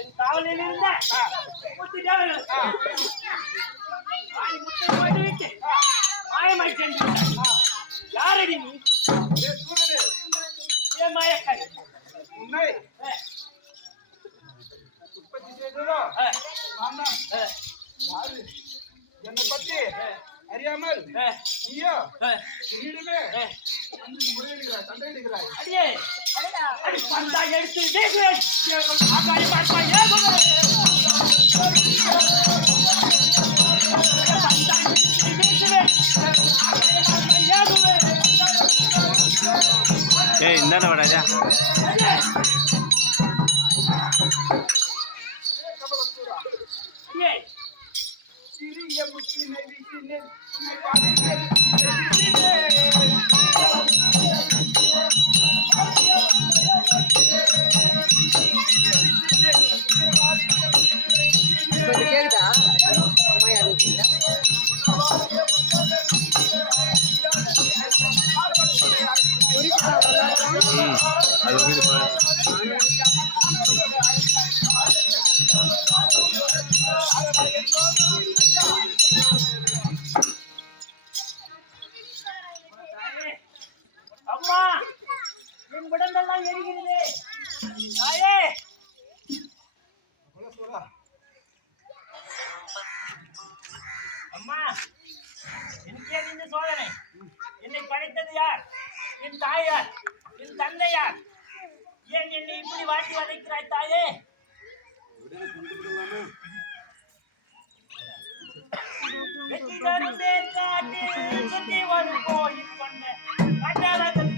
என் காவலில் இருந்த மாயமாய் சென்று யாரடி நீ? ஏன் மாயக்காரி உன்னை உற்பத்தி செய்ததோ யாரு? என்னை பற்றி அறியாமல் நீயோ நீடுமே முறையிடுகிறாய், சண்டையிடுகிறாய். அடியே அடி பந்தா எடுத்து ஏய் இந்தாண்ட வாடாஜா. சிறிய முத்தினை வீசினேன் கேக்குதா? அம்மா யாரு அது வீடு அம்மா என் உடம்பெல்லாம் எரிகிறதே. தாயே அம்மா எனக்கே இந்த சோதனை. என்னை படைத்தது யார்? என் தாயார், என் தந்தையார். ஏன் என்னை இப்படி வாட்டி வதைக்கிறாய் தாயே? வெற்றி தருந்தே காட்டில் சுற்றி வரும் கோயில் கொண்ட கட்டடத்தில்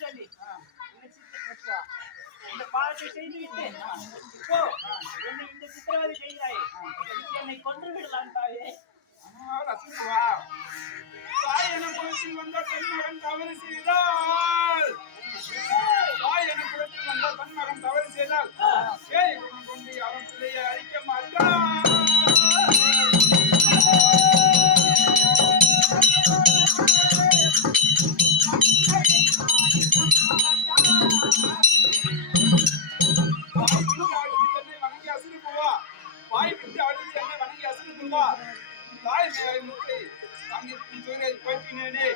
சொல்லி இந்த பாவத்தை செய்துவிட்டு இப்போ என்னை இந்த சித்திரவதை செய்கிறாயே, என்னை கொன்று விடலாம் தாயே. தாய் என குலத்தில் வந்த பெண்மகன் தவறு செய்தால் ஏய் கொண்டு அவன் பிள்ளையை அழிக்க மாட்டான். வாய் விட்டு அழுது என்னை வணங்கி அசந்து போவா. தாய் மேலை முத்தை தங்கிருக்கும் சூழலை போற்றினேனே.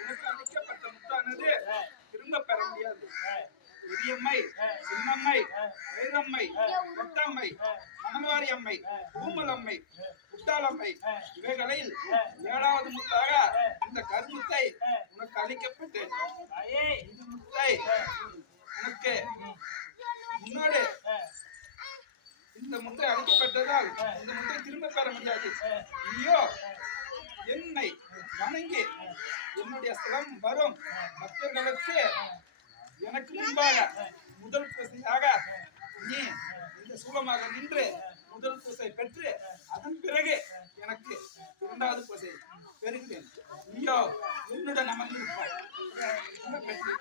உனக்கு அளிக்கப்பட்ட முத்தானது திரும்ப பெற முடியாது. பெரியம்மை, சின்னம்மை, வேதம்மை, கொட்டம்மை, மணல்வாரி அம்மை, பூமலம்மை, குட்டாலம்மை இவைகளில் 7வது முத்தாக இந்த கருமுத்தை உனக்கு அளிக்கப்பட்டேன். இந்த முத்தை உனக்கு முன்னாடி இந்த முத்தை அளிக்கப்பட்டதால் இந்த முத்தை திரும்ப பெற முடியாது. ஐயோ என்னை வணங்கி என்னுடைய ஸ்தலம் வரும் பக்தர்களுக்கு எனக்கு முன்பாக முதல் பசியாக நீ இந்த சூலமாக நின்று முதல் பூசை பெற்று அதன் பிறகு எனக்கு இரண்டாவது பூசை பெறுகிறேன். நீயோ என்னுடன் அமர்ந்திருப்பாய். பெற்று